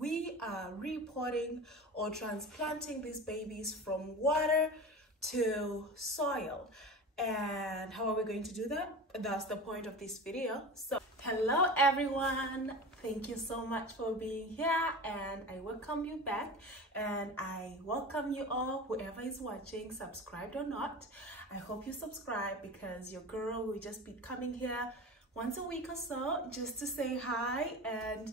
we are repotting or transplanting these babies from water to soil. And how are we going to do that? That's the point of this video. So hello everyone, thank you so much for being here, and I welcome you back, and I welcome you all, whoever is watching, subscribed or not. I hope you subscribe, because your girl will just be coming here once a week or so just to say hi, and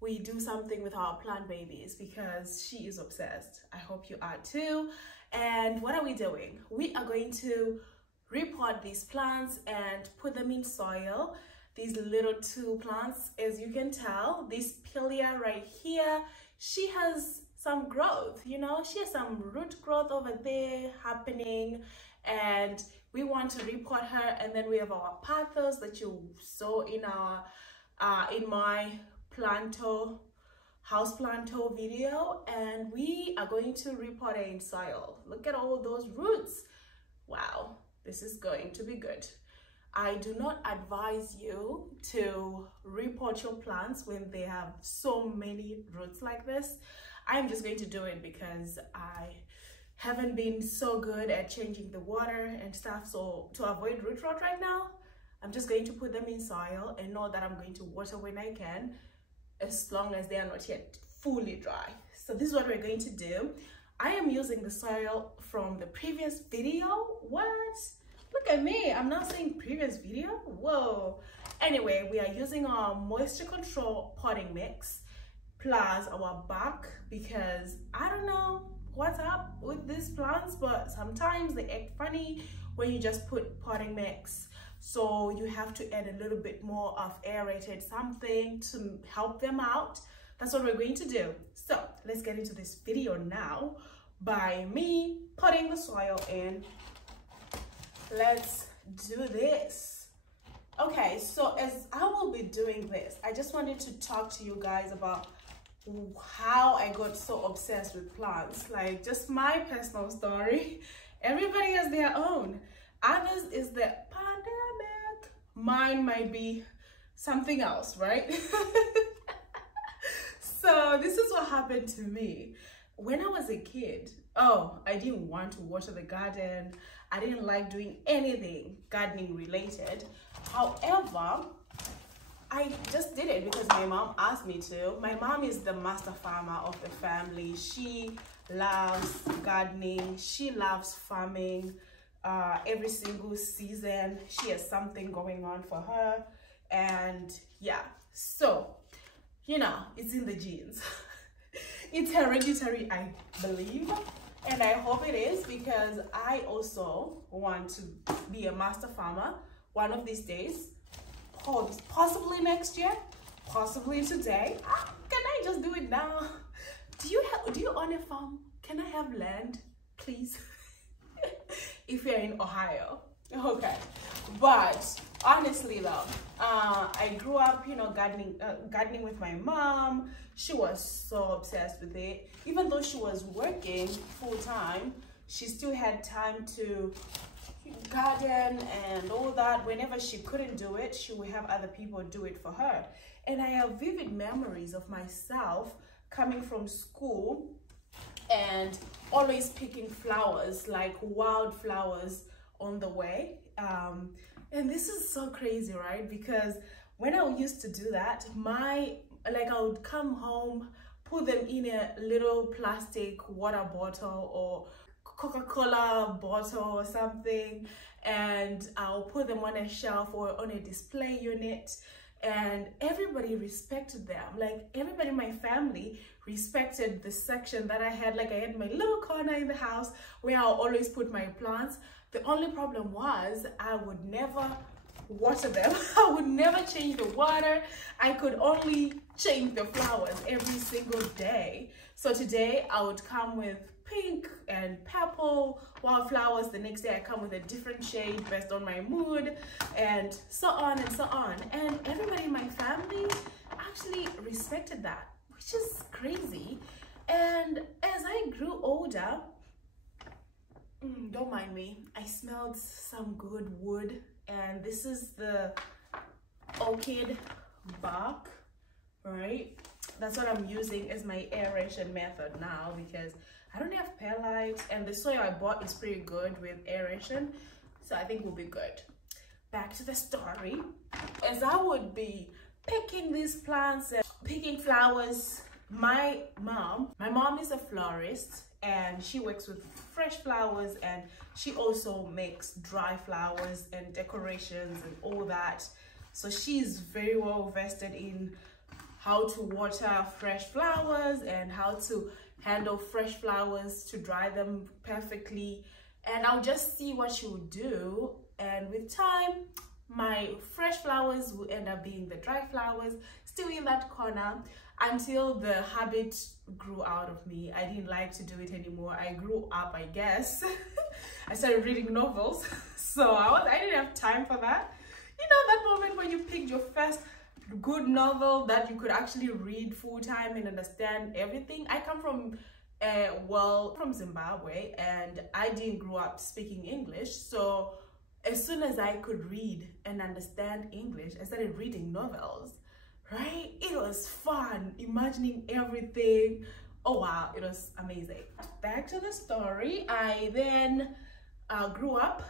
we do something with our plant babies because she is obsessed. I hope you are too. And what are we doing? We are going to repot these plants and put them in soil. These little two plants, as you can tell, this Pilea right here, she has some growth, you know, she has some root growth over there happening, and we want to repot her. And then we have our Pothos that you saw in our in my houseplant video, and we are going to repot her in soil. Look at all those roots. Wow, this is going to be good. I do not advise you to repot your plants when they have so many roots like this. I'm just going to do it because I haven't been so good at changing the water and stuff. So to avoid root rot right now, I'm just going to put them in soil and know that I'm going to water when I can, as long as they are not yet fully dry. So this is what we're going to do. I am using the soil from the previous video. What? Look at me, I'm now saying previous video. Whoa. Anyway, we are using our moisture control potting mix plus our bark, because I don't know what's up with these plants, but sometimes they act funny when you just put potting mix. So you have to add a little bit more of aerated something to help them out. That's what we're going to do. So let's get into this video now by me putting the soil in. Let's do this. Okay, so as I will be doing this, I just wanted to talk to you guys about how I got so obsessed with plants. Like, just my personal story. Everybody has their own. Others is the pandemic. Mine might be something else, right? So this is what happened to me. When I was a kid, I didn't want to water the garden. I didn't like doing anything gardening related. However, I just did it because my mom asked me to. My mom is the master farmer of the family. She loves gardening. She loves farming. Every single season, she has something going on for her. And yeah, so, you know, it's in the genes. It's hereditary, I believe, and I hope it is, because I also want to be a master farmer one of these days, possibly next year, possibly today. Can I just do it now? Do you own a farm? Can I have land, please? If you're in Ohio. Okay, but honestly though, I grew up, you know, gardening with my mom. She was so obsessed with it. Even though she was working full-time, she still had time to garden and all that. Whenever she couldn't do it, she would have other people do it for her. And I have vivid memories of myself coming from school and always picking flowers, like wildflowers, on the way. And this is so crazy, right? Because when I used to do that, I would come home, put them in a little plastic water bottle or Coca-Cola bottle or something, and I'll put them on a shelf or on a display unit, and everybody respected them. Like, everybody in my family respected the section that I had. Like, I had my little corner in the house where I'll always put my plants. The only problem was I would never water them. I would never change the water. I could only change the flowers every single day. So today I would come with pink and purple wildflowers. The next day I come with a different shade based on my mood, and so on and so on. And everybody in my family actually respected that, which is crazy. And as I grew older, don't mind me, I smelled some good wood, and this is the orchid bark, right? that's what I'm using as my aeration method now, because I don't have perlite and the soil I bought is pretty good with aeration, so I think we'll be good. Back to the story. As I would be picking these plants and picking flowers, my mom is a florist and she works with fresh flowers, and she also makes dry flowers and decorations and all that. So she's very well vested in how to water fresh flowers and how to handle fresh flowers to dry them perfectly. And I'll just see what she would do, and with time my fresh flowers will end up being the dry flowers still in that corner, until the habit grew out of me. I didn't like to do it anymore. I grew up, I guess. I started reading novels, so I didn't have time for that. You know, that moment when you picked your first good novel that you could actually read full time and understand everything. I come from from Zimbabwe, and I didn't grow up speaking English, so as soon as I could read and understand English, I started reading novels, right? It was fun imagining everything. Oh wow, it was amazing. Back to the story. I then grew up.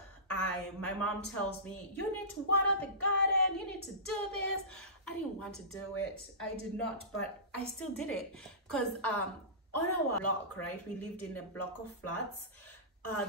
My mom tells me, you need to water the garden, you need to do this. I didn't want to do it. I did not, but I still did it, because on our block, right, we lived in a block of flats.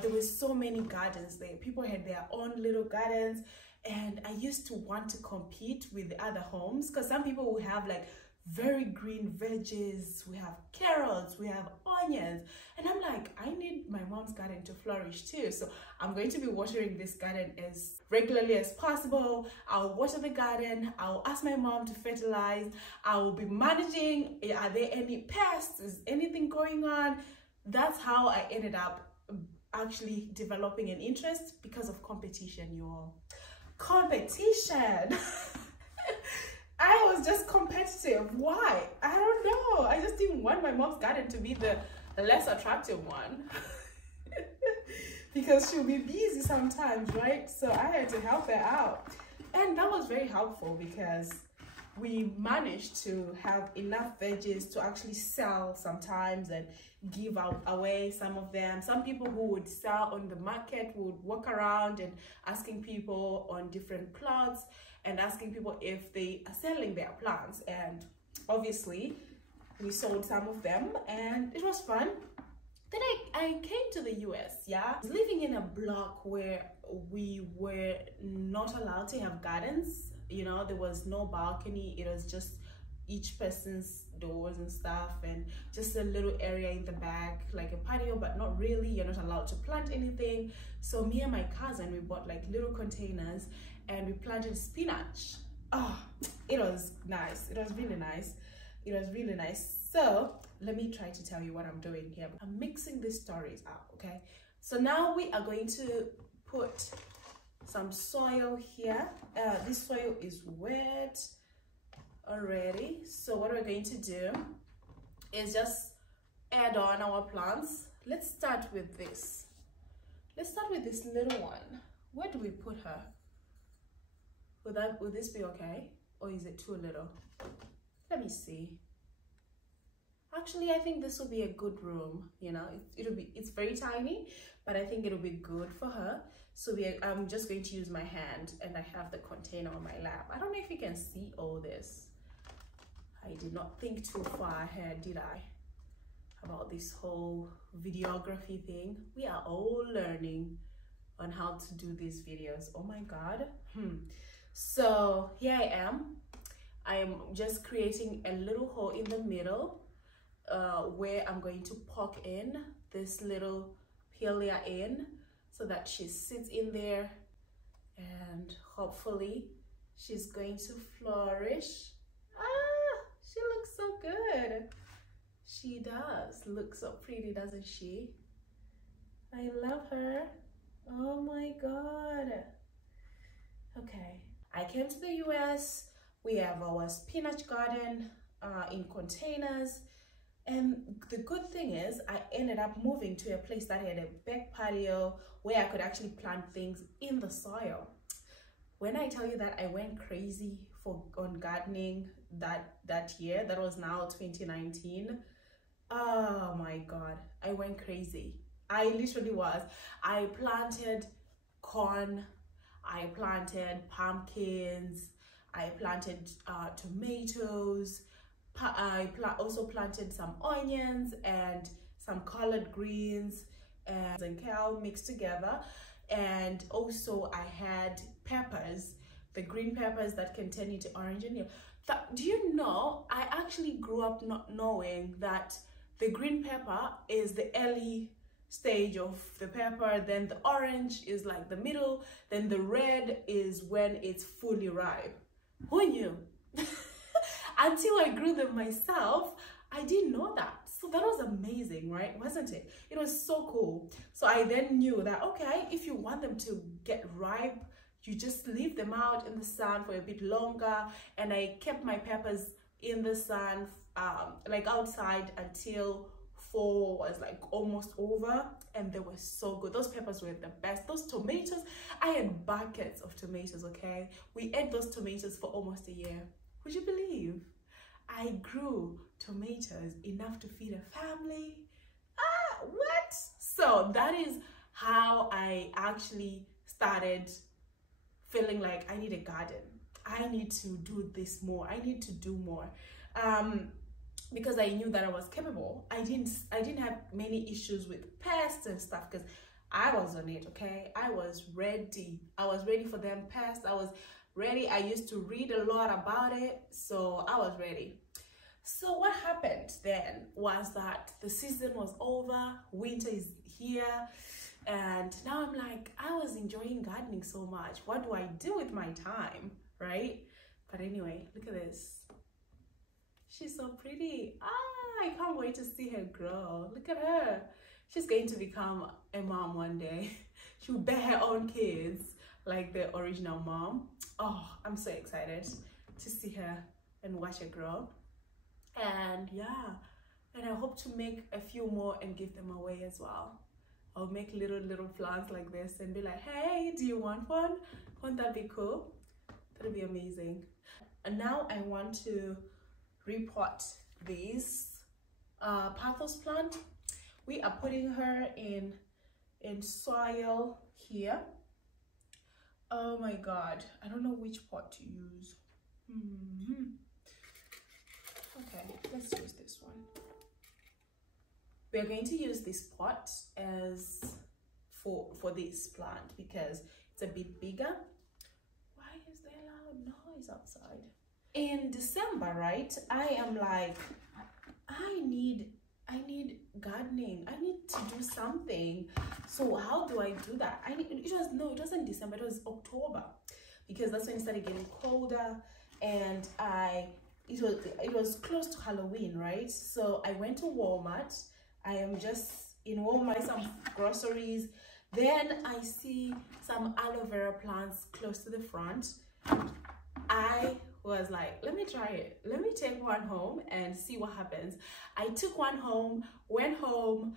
There were so many gardens there. People had their own little gardens, and I used to want to compete with the other homes, because some people will have like very green veggies, we have carrots, we have onions, and I'm like, I need my mom's garden to flourish too. So I'm going to be watering this garden as regularly as possible. I'll water the garden, I'll ask my mom to fertilize, I will be managing, are there any pests, is anything going on? That's how I ended up actually developing an interest, because of competition, y'all. Competition. I was just competitive. Why? I don't know. I just didn't want my mom's garden to be the less attractive one. Because she'll be busy sometimes, right? So I had to help her out. And that was very helpful, because we managed to have enough veggies to actually sell sometimes and give away some of them. Some people who would sell on the market would walk around and asking people on different plots and asking people if they are selling their plants, and obviously we sold some of them and it was fun. Then I came to the US. I was living in a block where we were not allowed to have gardens. You know, there was no balcony, it was just each person's doors and stuff, and just a little area in the back, like a patio, but not really. You're not allowed to plant anything. So me and my cousin, we bought like little containers and we planted spinach. Oh, it was nice. It was really nice. It was really nice. So let me try to tell you what I'm doing here. I'm mixing these stories up, okay? So now we are going to put some soil here. This soil is wet already. So what we're going to do is just add on our plants. Let's start with this. Let's start with this little one. Where do we put her? Would this be okay? Or is it too little? Let me see. Actually, I think this will be a good room. You know, it's very tiny, but I think it'll be good for her. So I'm just going to use my hand, and I have the container on my lap. I don't know if you can see all this. I did not think too far ahead, did I? About this whole videography thing. We are all learning on how to do these videos. Oh my God. So here I am. I am just creating a little hole in the middle where I'm going to poke in this little Pilea in, so that she sits in there, and hopefully she's going to flourish. She looks so good. She does look so pretty, doesn't she? I love her. Oh my God. Okay, I came to the US. We have our spinach garden in containers. And the good thing is I ended up moving to a place that had a back patio where I could actually plant things in the soil. When I tell you that I went crazy on gardening that year. That was now 2019. Oh my God, I went crazy. I literally was. I planted corn, I planted pumpkins, I planted tomatoes, I also planted some onions and some collard greens and kale mixed together. And also I had peppers, the green peppers that can turn into orange and yellow. Do you know, I actually grew up not knowing that the green pepper is the early stage of the pepper, then the orange is like the middle, then the red is when it's fully ripe. Who knew? Until I grew them myself, I didn't know that. So that was amazing, right? Wasn't it? It was so cool. So I then knew that, okay, if you want them to get ripe, you just leave them out in the sun for a bit longer. And I kept my peppers in the sun, like outside, until fall was like almost over, and they were so good. Those peppers were the best. Those tomatoes, I had buckets of tomatoes. Okay, we ate those tomatoes for almost a year. Would you believe? I grew tomatoes enough to feed a family. What? So that is how I actually started feeling like I need a garden. I need to do this more. I need to do more. Because I knew that I was capable. I didn't have many issues with pests and stuff because I was on it, okay? I was ready. I was ready for them pests. I was ready. I used to read a lot about it, so I was ready. So what happened then was that the season was over, winter is here, and now I'm like, I was enjoying gardening so much. What do I do with my time, right? But anyway, look at this. She's so pretty. I can't wait to see her grow. Look at her. She's going to become a mom one day. She'll bear her own kids like the original mom. Oh, I'm so excited to see her and watch her grow. And yeah, and I hope to make a few more and give them away as well. I'll make little plants like this and be like, hey, do you want one? Won't that be cool? That'll be amazing. And now I want to repot these Pothos plant. We are putting her in soil here. Oh my God, I don't know which pot to use. Okay, let's use this one. We are going to use this pot as for this plant because it's a bit bigger. Why is there loud noise outside? In December, right, I am like, I need gardening. I need to do something. So how do I do that? It wasn't December, it was October, because that's when it started getting colder, and it was close to Halloween, right? So I went to Walmart. I am just in Walmart, some groceries. Then I see some aloe vera plants close to the front. I was like, let me try it. Let me take one home and see what happens. I took one home, went home,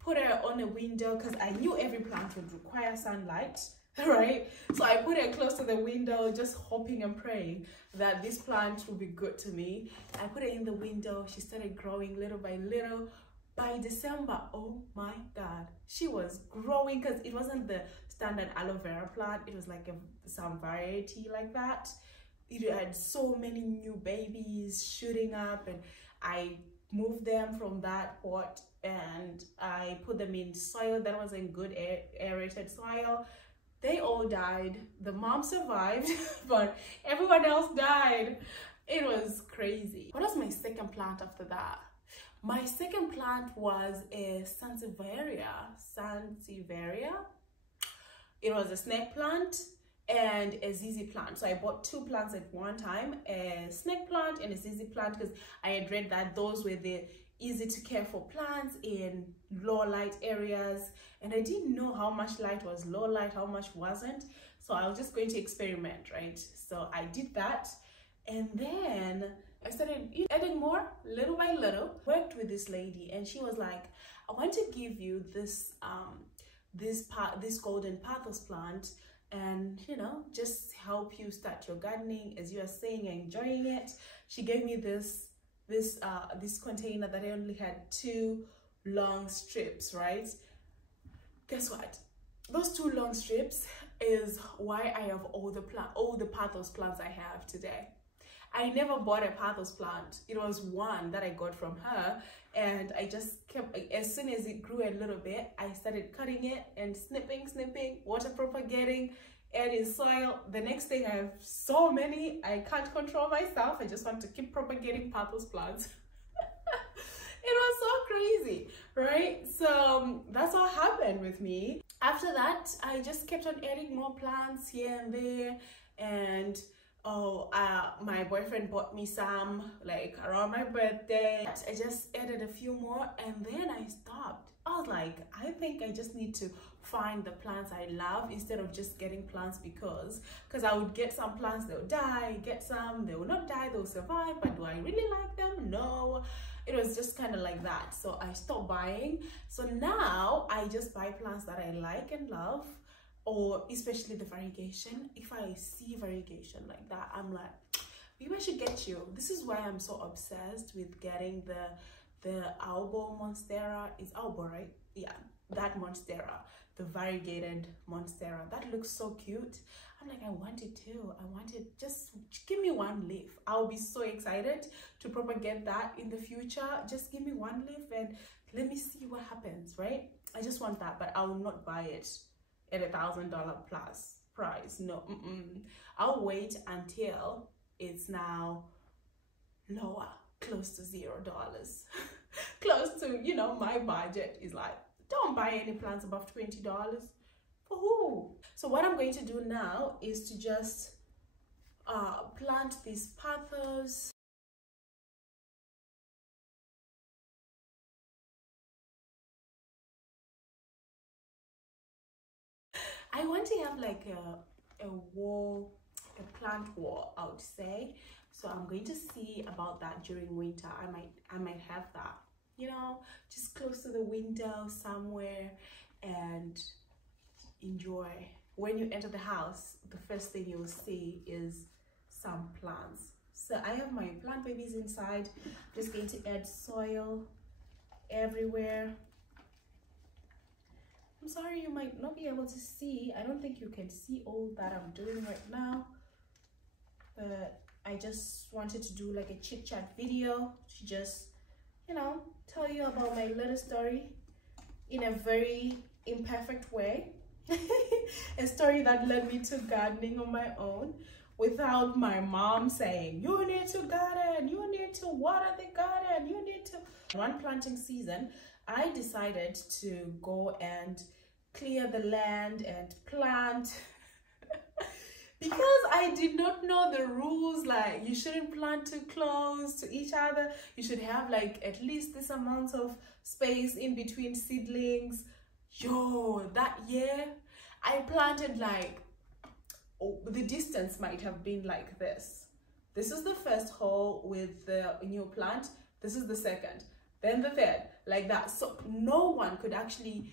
put it on a window because I knew every plant would require sunlight, right? So I put it close to the window, just hoping and praying that this plant will be good to me. I put it in the window. She started growing little by little. By December, oh my God, she was growing because it wasn't the standard aloe vera plant. It was like some variety like that. It had so many new babies shooting up, and I moved them from that pot and I put them in soil that was in good aerated soil. They all died. The mom survived, but everyone else died. It was crazy. What was my second plant after that? My second plant was a Sansevieria. It was a snake plant and a ZZ plant. So I bought two plants at one time, a snake plant and a ZZ plant, because I had read that those were the easy to care for plants in low light areas, and I didn't know how much light was low light, how much wasn't. So I was just going to experiment, right? So I did that, and then I started adding more little by little. Worked with this lady, and she was like, I want to give you this this golden Pothos plant, and, you know, just help you start your gardening as you are saying, enjoying it. She gave me this container that I only had 2 long strips, right? Guess what? Those 2 long strips is why I have all the Pothos plants I have today. I never bought a Pothos plant. It was one that I got from her, and I just kept, as soon as it grew a little bit, I started cutting it and snipping, water propagating, adding soil. The next thing, I have so many, I can't control myself. I just want to keep propagating Pothos plants. It was so crazy, right? So that's what happened with me. After that, I just kept on adding more plants here and there, and my boyfriend bought me some like around my birthday. I just added a few more, and then I stopped. I was like, I think I just need to find the plants I love instead of just getting plants because I would get some plants, they'll die, get some, they will not die, they'll survive, but do I really like them? No. It was just kind of like that. So I stopped buying. So now I just buy plants that I like and love, or especially the variegation. If I see variegation like that, I'm like, maybe I should get you. This is why I'm so obsessed with getting the Albo Monstera. It's Albo, right? Yeah, that Monstera, the variegated Monstera. That looks so cute. I'm like, I want it too. I want it. Just give me 1 leaf. I'll be so excited to propagate that in the future. Just give me 1 leaf and let me see what happens, right? I just want that, but I will not buy it at $1,000 plus price. No, I'll wait until it's now lower, close to $0. Close to, you know, my budget is like, don't buy any plants above $20. For who? So what I'm going to do now is to just plant these Pothos. I want to have like a wall, a plant wall, I would say. So I'm going to see about that during winter. I might have that, you know, just close to the window somewhere, and enjoy. When you enter the house, the first thing you will see is some plants. So I have my plant babies inside. I'm just going to add soil everywhere. I'm sorry you might not be able to see. I don't think you can see all that I'm doing right now, but I just wanted to do like a chit chat video to just, you know, tell you about my little story in a very imperfect way. A story that led me to gardening on my own without my mom saying, you need to garden, you need to water the garden, you need to. One planting season, I decided to go and clear the land and plant because I did not know the rules. Like, you shouldn't plant too close to each other. You should have like at least this amount of space in between seedlings. Yo, that year I planted like, the distance might have been like this. This is the first hole with the new plant. This is the second, then the third, like that. So no one could actually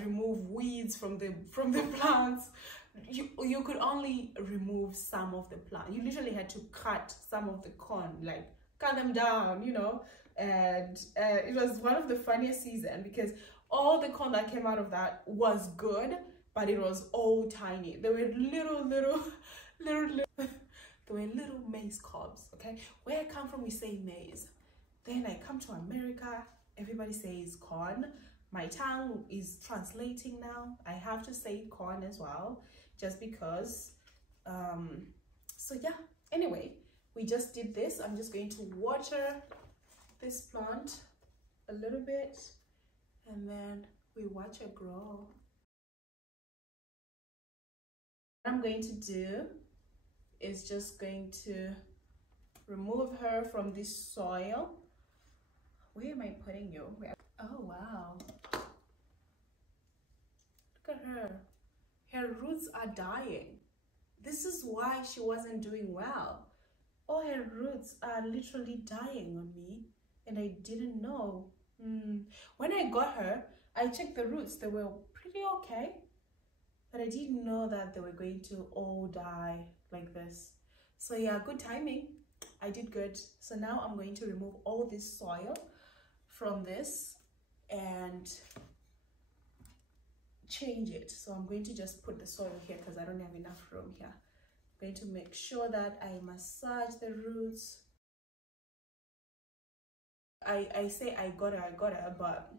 remove weeds from the plants. You could only remove some of the plant. You literally had to cut some of the corn, like cut them down, you know. And it was one of the funniest seasons because all the corn that came out of that was good, but it was all tiny. There were little there were little maize cobs. Okay, where I come from, we say maize. Then I come to America, everybody says corn. My tongue is translating now. I have to say corn as well, just because. So yeah, anyway, we just did this. I'm just going to water this plant a little bit, and then we watch her grow. What I'm going to do is just going to remove her from this soil. Where am I putting you? Oh wow, look at her. Her roots are dying. This is why she wasn't doing well. All her roots are literally dying on me, and I didn't know. When I got her, I checked the roots. They were pretty okay. but I didn't know that they were going to all die like this. So yeah, good timing. I did good. So now I'm going to remove all this soil from this and change it. So I'm going to just put the soil here because I don't have enough room here. I'm going to make sure that I massage the roots. I say I got it, but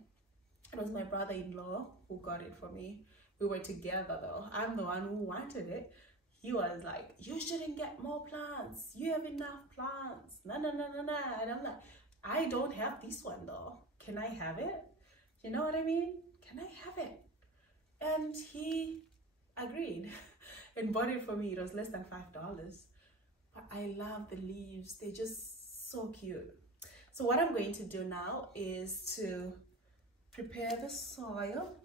it was my brother-in-law who got it for me. We were together though. I'm the one who wanted it. He was like, you shouldn't get more plants. You have enough plants. No. And I'm like, I don't have this one though. Can I have it? You know what I mean? Can I have it? And he agreed and bought it for me. It was less than $5. But I love the leaves. They're just so cute. So what I'm going to do now is to prepare the soil.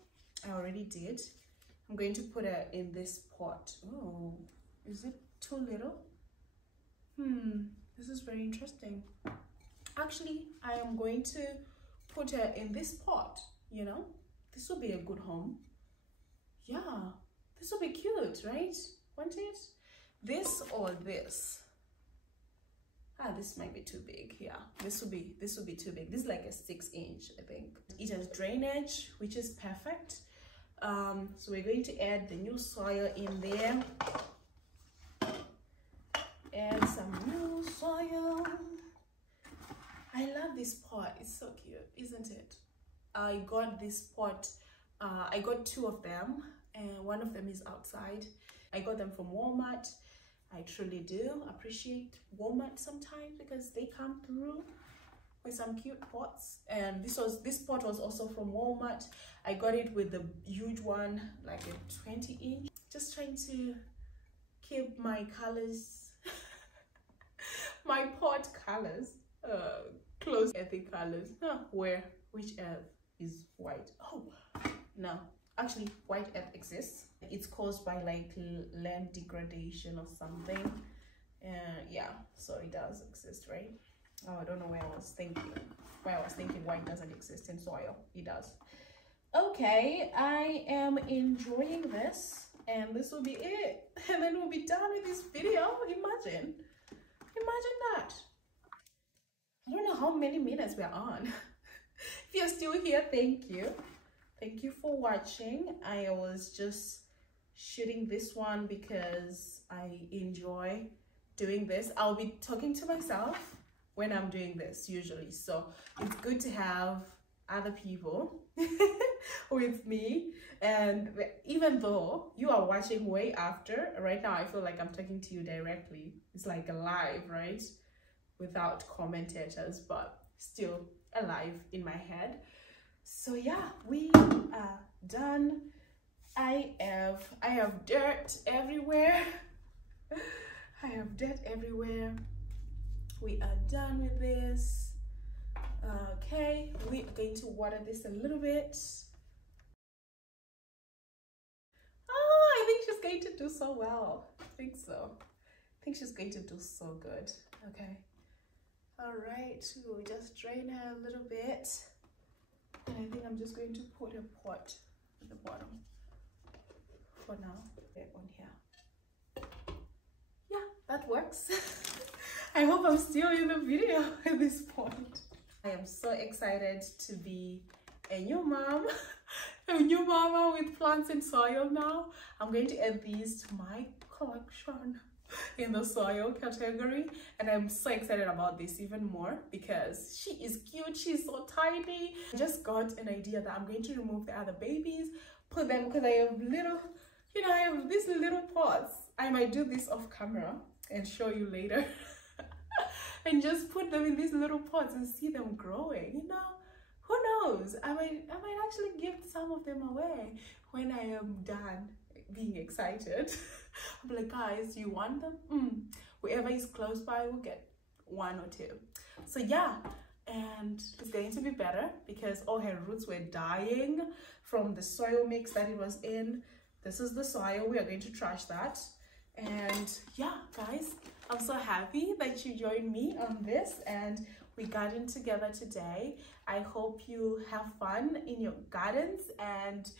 I already did. I'm going to put it in this pot. Oh, is it too little? This is very interesting. Actually, I am going to put it in this pot, you know. This will be a good home. Yeah, this will be cute, right? Want it? This or this? This might be too big. Yeah, this will be too big. This is like a 6-inch, I think. It has drainage, which is perfect. So we're going to add the new soil in there. Add some new soil. I love this pot. It's so cute, isn't it? I got this pot. I got 2 of them, and one of them is outside. I got them from Walmart. I truly do appreciate Walmart sometimes because they come through with some cute pots. And this pot was also from Walmart. I got it with the huge one, like a 20-inch. Just trying to keep my colors, my pot colors, close earthy colors. Which earth is white? Oh, no. Actually, white earth exists. It's caused by like land degradation or something. Yeah, so it does exist, right? Oh, I don't know where I was thinking. White doesn't exist in soil. It does. Okay, I am enjoying this, and this will be it. And then we'll be done with this video. Imagine that. I don't know how many minutes we're on. If you're still here, thank you. Thank you for watching. I was just shooting this one because I enjoy doing this. I'll be talking to myself when I'm doing this usually. So it's good to have other people with me. And even though you are watching way after, right now I feel like I'm talking to you directly. It's like a live, right? Without commentators, but still alive in my head. So yeah, we are done. I have dirt everywhere. I have dirt everywhere. We are done with this. Okay, we are going to water this a little bit. Oh, I think she's going to do so well. I think so. I think she's going to do so good. Okay. All right, we'll just drain her a little bit. And I think I'm just going to put a pot at the bottom for now. On here. Yeah, that works. I hope I'm still in the video at this point. I am so excited to be a new mom, a new mama with plants and soil now. I'm going to add these to my collection in the soil category, and I'm so excited about this even more because she is cute. She's so tiny. I just got an idea that I'm going to remove the other babies, put them, because I have little, you know, I have these little pots. I might do this off camera and show you later. And just put them in these little pots and see them growing, you know. Who knows, I might actually give some of them away when I am done being excited. I'll be like, guys, do you want them? Whoever is close by will get 1 or 2. So yeah, and it's going to be better because all her roots were dying from the soil mix that it was in. This is the soil. We are going to trash that. And yeah, guys, I'm so happy that you joined me on this and we garden together today. I hope you have fun in your gardens and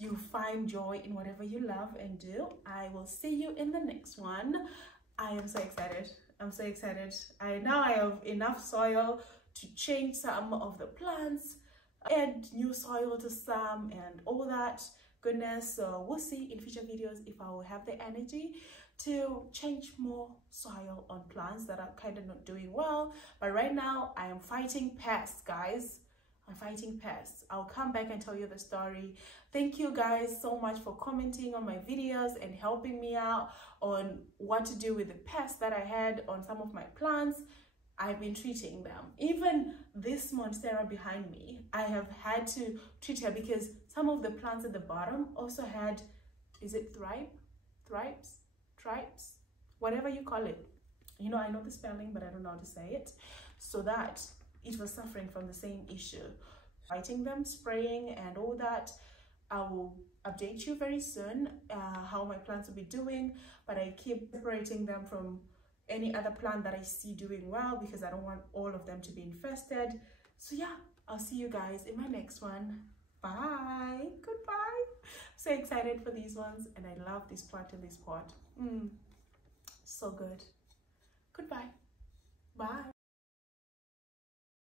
you find joy in whatever you love and do. I will see you in the next one. I am so excited. I'm so excited. Now I have enough soil to change some of the plants, add new soil to some and all that goodness. So we'll see in future videos if I will have the energy to change more soil on plants that are kind of not doing well. But right now I am fighting pests, guys. I'm fighting pests. I'll come back and tell you the story. Thank you guys so much for commenting on my videos and helping me out on what to do with the pests that I had on some of my plants. I've been treating them. Even this monstera behind me, I have had to treat her because some of the plants at the bottom also had, is it thrips, whatever you call it. You know, I know the spelling, but I don't know how to say it. So that it was suffering from the same issue. Fighting them, spraying and all that. I will update you very soon how my plants will be doing, but I keep separating them from any other plant that I see doing well because I don't want all of them to be infested. So yeah, I'll see you guys in my next one. Bye. Goodbye. So excited for these ones, and I love this plant in this pot. So good. Goodbye. Bye.